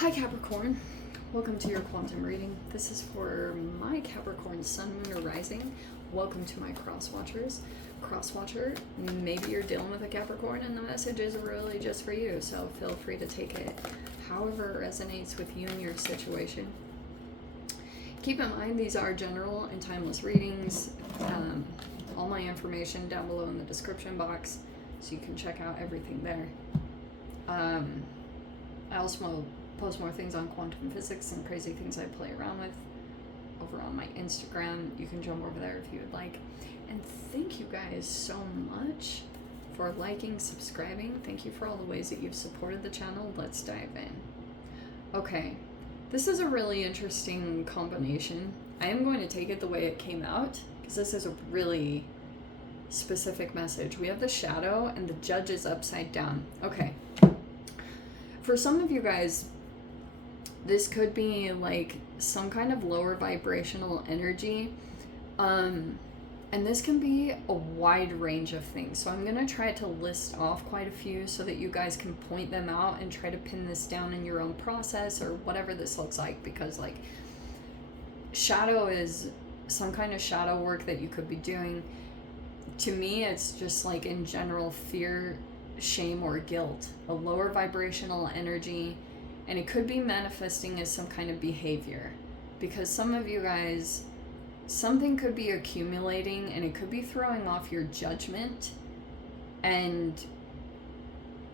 Hi Capricorn, welcome to your quantum reading. This is for my Capricorn Sun, Moon, or Rising. Welcome to my cross watchers. Cross watcher, maybe you're dealing with a Capricorn and the message is really just for you, so feel free to take it however it resonates with you and your situation. Keep in mind these are general and timeless readings. All my information down below in the description box, so you can check out everything there. I also post more things on quantum physics and crazy things I play around with over on my Instagram. You can jump over there if you would like. And thank you guys so much for liking, subscribing. Thank you for all the ways that you've supported the channel. Let's dive in. Okay, this is a really interesting combination. I am going to take it the way it came out because this is a really specific message. We have the shadow and the judge is upside down. Okay. For some of you guys, this could be like some kind of lower vibrational energy. And this can be a wide range of things. So I'm going to try to list off quite a few so that you guys can point them out and try to pin this down in your own process or whatever this looks like. Because like shadow is some kind of shadow work that you could be doing. To me, it's just like in general fear, shame, or guilt, a lower vibrational energy, and it could be manifesting as some kind of behavior, because some of you guys, something could be accumulating and it could be throwing off your judgment, and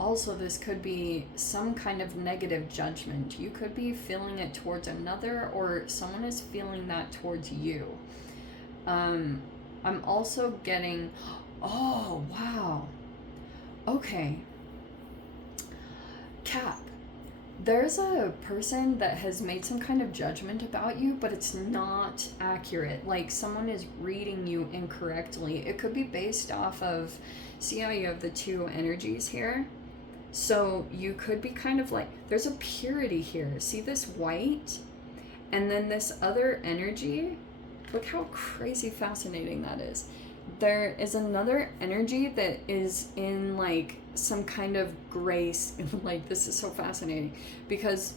also this could be some kind of negative judgment. You could be feeling it towards another, or someone is feeling that towards you. I'm also getting, oh wow, okay, Cap, there's a person that has made some kind of judgment about you, but it's not accurate. Like someone is reading you incorrectly. It could be based off of, see how you have the two energies here? So you could be kind of like, there's a purity here. See this white? And then this other energy, look how crazy fascinating that is. There is another energy that is in like some kind of grace. Like this is so fascinating because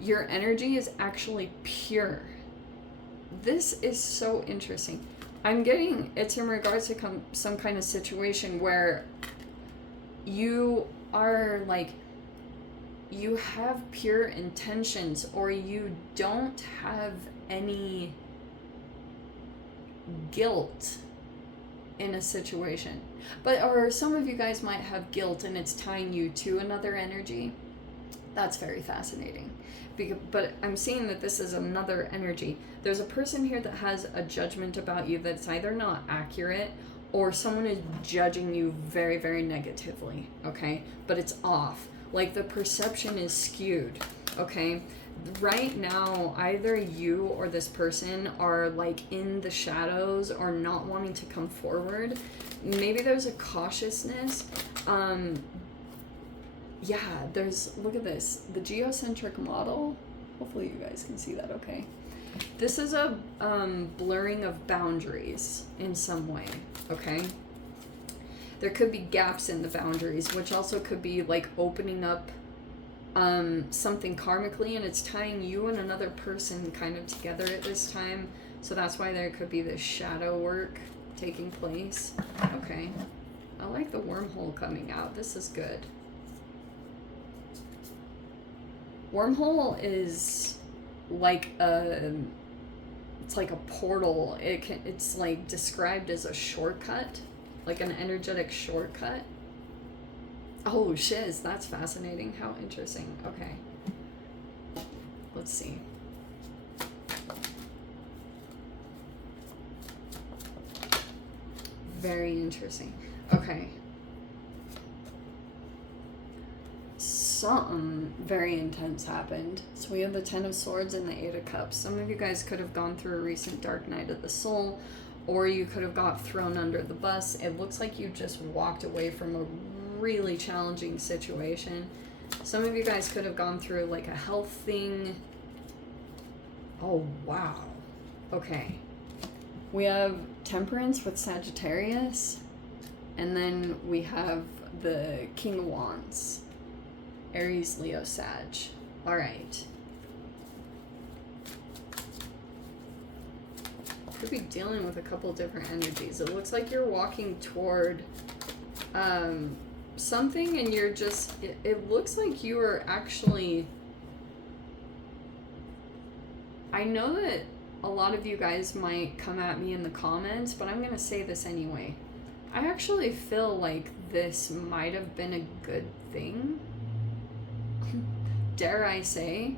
your energy is actually pure. This is so interesting. I'm getting it's in regards to some kind of situation where you are like, you have pure intentions, or you don't have any guilt in a situation. But or some of you guys might have guilt and it's tying you to another energy. That's very fascinating. But I'm seeing that this is another energy. There's a person here that has a judgment about you that's either not accurate, or someone is judging you very, very negatively, okay? But it's off. Like the perception is skewed, okay? Right now, either you or this person are like in the shadows or not wanting to come forward. Maybe there's a cautiousness. Yeah, there's, look at this, the geocentric model. Hopefully you guys can see that okay. This is a blurring of boundaries in some way, okay? There could be gaps in the boundaries, which also could be like opening up something karmically, and it's tying you and another person kind of together at this time. So that's why there could be this shadow work taking place. Okay, I like the wormhole coming out. This is good. Wormhole is like it's like a portal. It's like described as a shortcut, like an energetic shortcut. Oh shiz, that's fascinating. How interesting. Okay. Let's see. Very interesting. Okay. Something very intense happened. So we have the 10 of Swords and the 8 of Cups. Some of you guys could have gone through a recent dark night of the soul, or you could have got thrown under the bus. It looks like you just walked away from a really challenging situation. Some of you guys could have gone through like a health thing. Oh wow. Okay, we have Temperance with Sagittarius, and then we have the King of Wands, Aries, Leo, Sag. All right. Could be dealing with a couple different energies. It looks like you're walking toward something, and you're just, it looks like you are actually, I know that a lot of you guys might come at me in the comments, but I'm going to say this anyway. I actually feel like this might have been a good thing. Dare I say?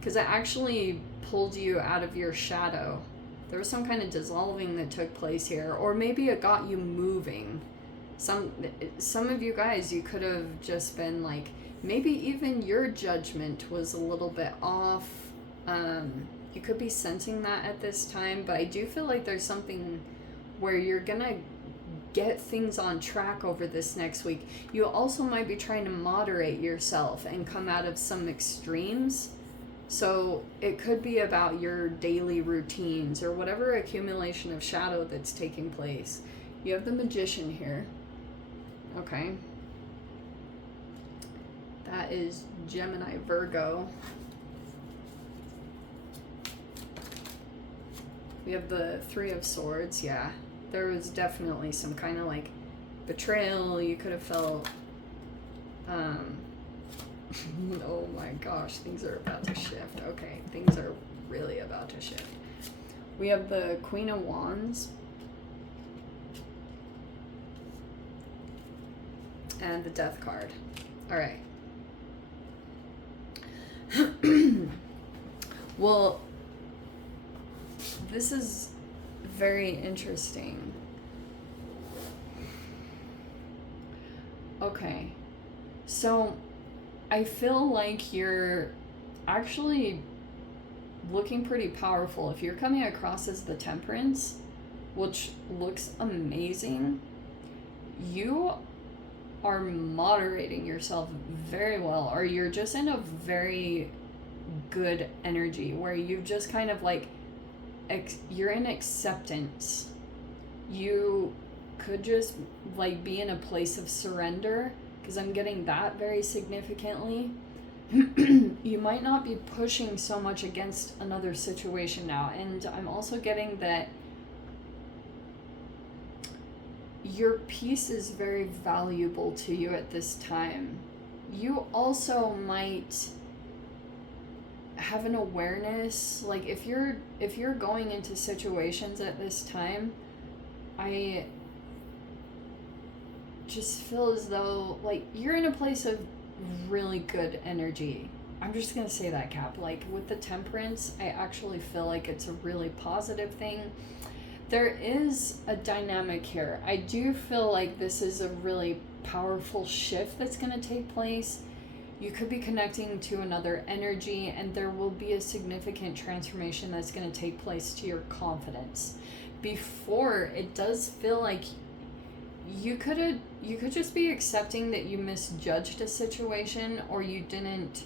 Because it actually pulled you out of your shadow. There was some kind of dissolving that took place here, or maybe it got you moving. Some of you guys, you could have just been like, maybe even your judgment was a little bit off. You could be sensing that at this time, but I do feel like there's something where you're gonna get things on track over this next week. You also might be trying to moderate yourself and come out of some extremes. So it could be about your daily routines or whatever accumulation of shadow that's taking place. You have the Magician here. Okay. That is Gemini, Virgo. We have the Three of Swords. Yeah, there was definitely some kind of like betrayal you could have felt. Oh my gosh, things are about to shift. Okay, things are really about to shift. We have the Queen of Wands. And the Death card. All right. Well, this is very interesting. Okay. So, I feel like you're actually looking pretty powerful. If you're coming across as the Temperance, which looks amazing, you are moderating yourself very well, or you're just in a very good energy where you've just kind of like, you're in acceptance. You could just like be in a place of surrender, because I'm getting that very significantly. You might not be pushing so much against another situation now, and I'm also getting that your peace is very valuable to you at this time. You also might have an awareness, like if you're going into situations at this time, I just feel as though like you're in a place of really good energy. I'm just gonna say that, Cap. Like with the Temperance, I actually feel like it's a really positive thing. There is a dynamic here. I do feel like this is a really powerful shift that's going to take place. You could be connecting to another energy, and there will be a significant transformation that's going to take place to your confidence. Before, it does feel like you could just be accepting that you misjudged a situation, or you didn't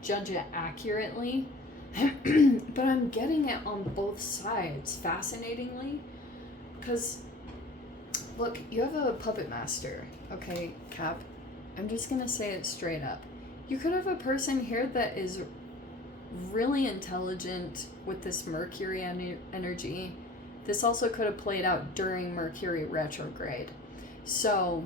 judge it accurately. But I'm getting it on both sides, fascinatingly, because look, you have a puppet master, okay, Cap? I'm just gonna say it straight up. You could have a person here that is really intelligent with this Mercury energy. This also could have played out during Mercury retrograde. So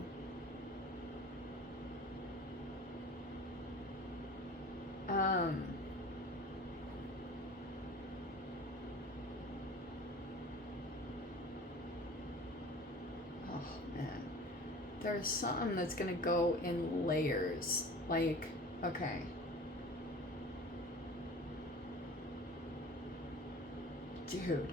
there's something that's gonna go in layers. Like, okay. Dude,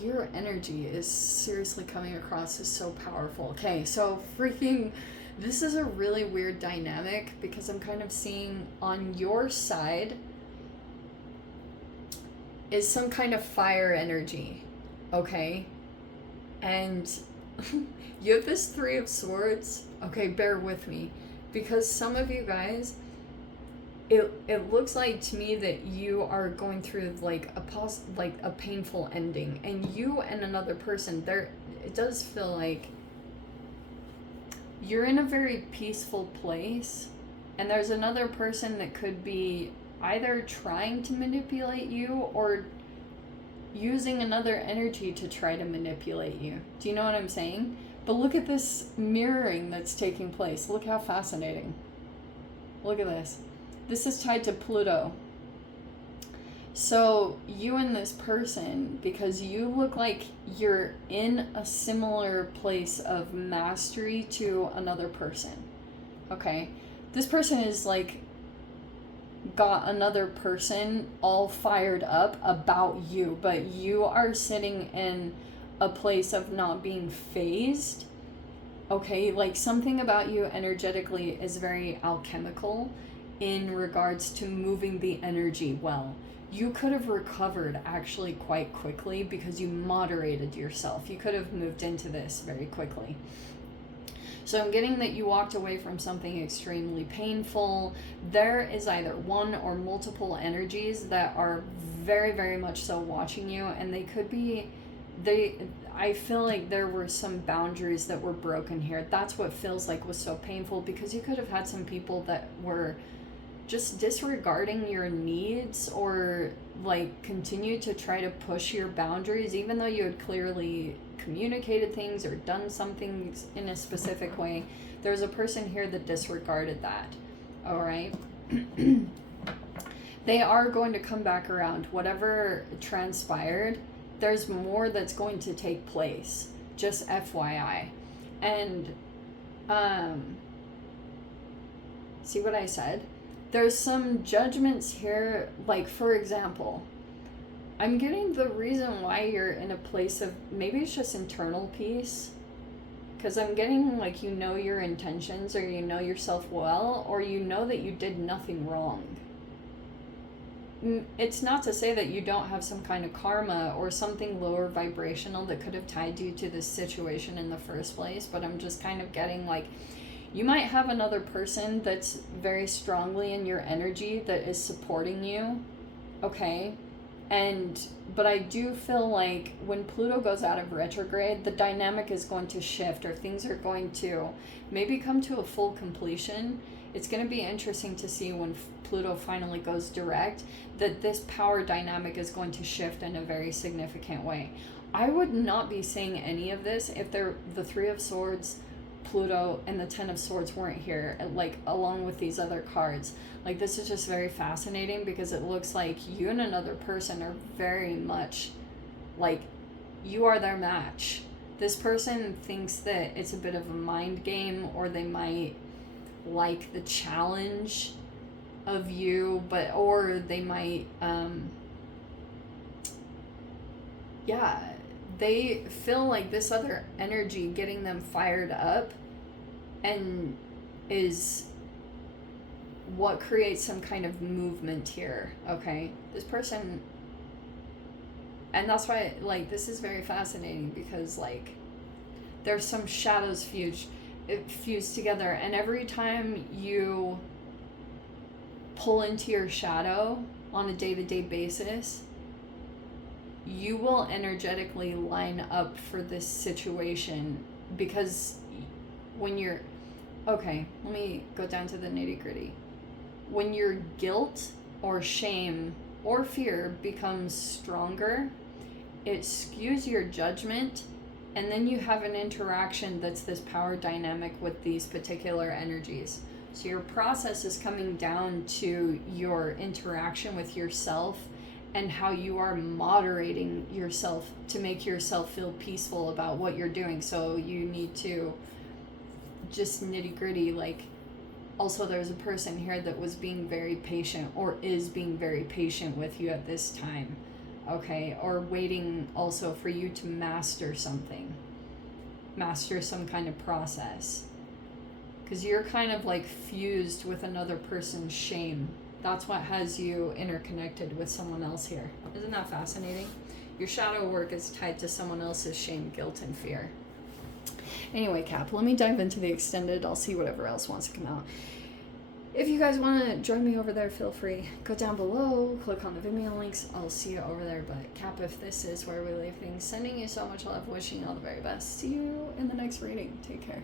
your energy is seriously coming across as so powerful. Okay, so freaking, this is a really weird dynamic, because I'm kind of seeing on your side is some kind of fire energy, okay? And you have this Three of Swords. Okay, bear with me, because some of you guys, it looks like to me that you are going through like a painful ending, and you and another person there, it does feel like you're in a very peaceful place, and there's another person that could be either trying to manipulate you or using another energy to try to manipulate you. Do you know what I'm saying? But look at this mirroring that's taking place. Look how fascinating. Look at this. This is tied to Pluto. So you and this person, because you look like you're in a similar place of mastery to another person. Okay? This person is like got another person all fired up about you, but you are sitting in a place of not being phased. Okay, like something about you energetically is very alchemical in regards to moving the energy well. You could have recovered actually quite quickly because you moderated yourself. You could have moved into this very quickly. So I'm getting that you walked away from something extremely painful. There is either one or multiple energies that are very, very much so watching you, and they could be, I feel like there were some boundaries that were broken here. That's what feels like was so painful, because you could have had some people that were just disregarding your needs or like continue to try to push your boundaries, even though you had clearly communicated things or done something in a specific way. There's a person here that disregarded that. All right. They are going to come back around. Whatever transpired, there's more that's going to take place. Just FYI. And see what I said? There's some judgments here, like for example, I'm getting the reason why you're in a place of, maybe it's just internal peace, because I'm getting like you know your intentions, or you know yourself well, or you know that you did nothing wrong. It's not to say that you don't have some kind of karma or something lower vibrational that could have tied you to this situation in the first place, but I'm just kind of getting like, you might have another person that's very strongly in your energy that is supporting you, okay? But I do feel like when Pluto goes out of retrograde, the dynamic is going to shift, or things are going to maybe come to a full completion. It's going to be interesting to see when Pluto finally goes direct, that this power dynamic is going to shift in a very significant way. I would not be saying any of this if the Three of Swords, Pluto, and the Ten of Swords weren't here, like along with these other cards. Like, this is just very fascinating, because it looks like you and another person are very much like you are their match. This person thinks that it's a bit of a mind game, or they might like the challenge of you, or they might they feel like this other energy getting them fired up and is what creates some kind of movement here, okay? This person, and that's why, like, this is very fascinating, because, like, there's some shadows fused together, and every time you pull into your shadow on a day-to-day basis, you will energetically line up for this situation, because when you're, okay, let me go down to the nitty-gritty. When your guilt or shame or fear becomes stronger, it skews your judgment, and then you have an interaction that's this power dynamic with these particular energies. So your process is coming down to your interaction with yourself and how you are moderating yourself to make yourself feel peaceful about what you're doing. So you need to just nitty-gritty, like, also there's a person here that was being very patient, or is being very patient with you at this time, okay? Or waiting also for you to master something, master some kind of process, because you're kind of like fused with another person's shame. That's what has you interconnected with someone else here. Isn't that fascinating? Your shadow work is tied to someone else's shame, guilt, and fear. Anyway, Cap, let me dive into the extended. I'll see whatever else wants to come out. If you guys want to join me over there, feel free. Go down below, click on the Vimeo links. I'll see you over there. But Cap, if this is where we leave things, sending you so much love, wishing you all the very best. See you in the next reading. Take care.